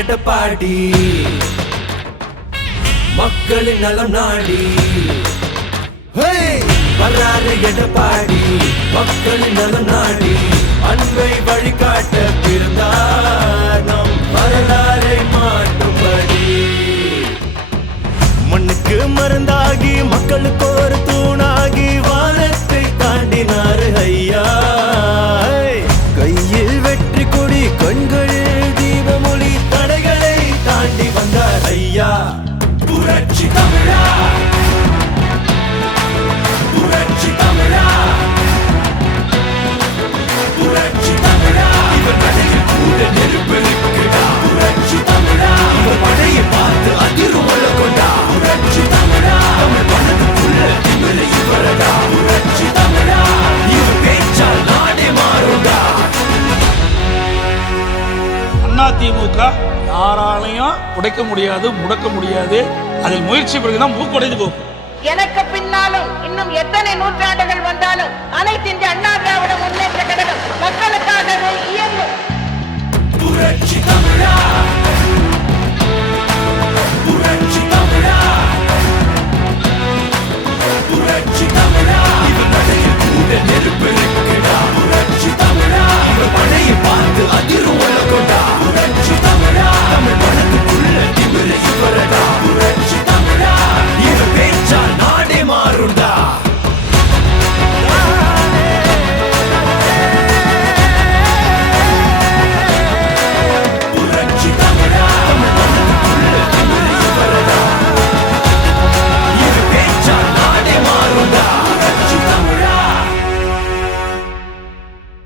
எடப்பாடி மக்களின் நலம் நாடி வர்றாரு எடப்பாடி மக்களின் நலம் நாடி அன்பை வழிகாட்ட பிறந்தார் நம் வரலாறை மாற்றும்படி மண்ணுக்கு மருந்தாகி மக்களுக்கு ஒரு தூணாகி வானத்தை தாண்டினாரு ஐயா கையில் வெற்றி கொடி கண்களில் தீபமொழி தடைகளை தாண்டி வந்தார் ஐயா புரட்சி தமிழா புரட்சி தமிழா புரட்சி தமிழா இவர் நடையில் கூட நெருப்பெருக்குடா புரட்சி தமிழா இவர் மழையை பார்த்து அதிர்வல கொண்டா புரட்சி தமிழா தமிழ் மனதுக்குள்ள திமிர இவரடா புரட்சி தமிழா இவர் பேச்சால் நாடே மாறுண்டா. அதிமுக யாராலையும் உடைக்க முடியாது முடக்க முடியாது. அதில் முயற்சி பிறகுதான் மூக்குடைந்து போகும். எனக்கு பின்னாலும் இன்னும் எத்தனை நூற்றாண்டுகள் வந்தால்